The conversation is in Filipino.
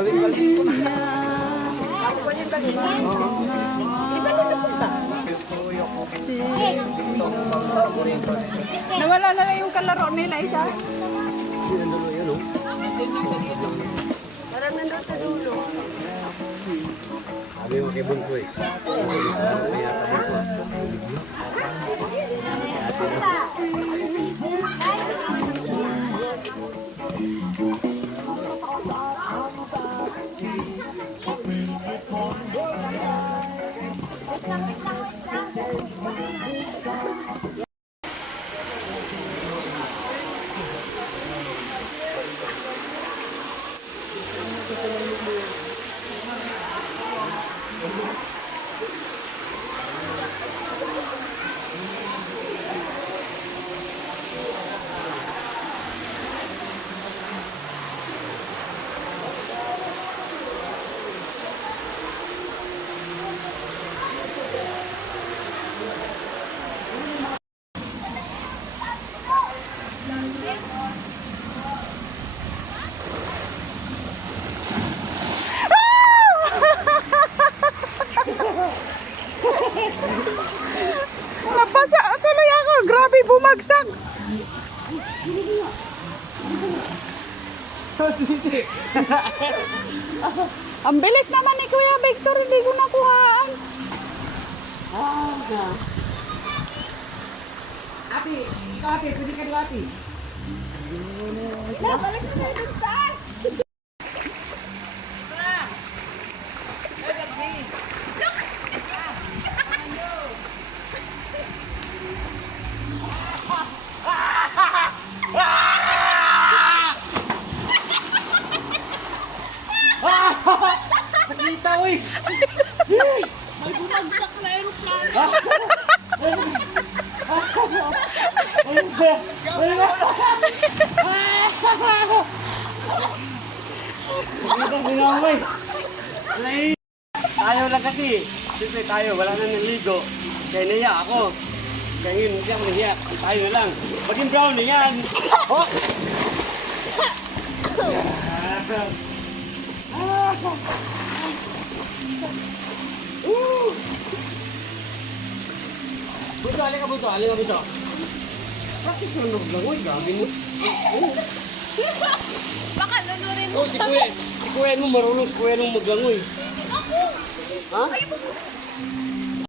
Balik-balik ko na. Nawala na lang yung kalaro nila isa. Parang nandun sa dulo. Sabi mo kay Bunso Nabasa tuloy ako. Grabe bumagsak. Ang bilis naman ni Kuya Victor, hindi ko nakuhaan. Ate, ikaw ate, pwede ka dito ate. Nabalik na na dun taas! Nakita uy! May bumagsak na aeroplano. Tayo lang kasi. Siyempre tayo, wala na naligo. Kaya naiya ako. Kaya yun, hindi ako nahiya. Tayo na lang. Maging brownie yan! Oh! Buto, alin ka buto, alin ka buto. Practice mo nung langoy, gabi mo. Baka nunurin Oh, si kuya, si kuya mo marunong, si kuya nung maglangoy. Ha?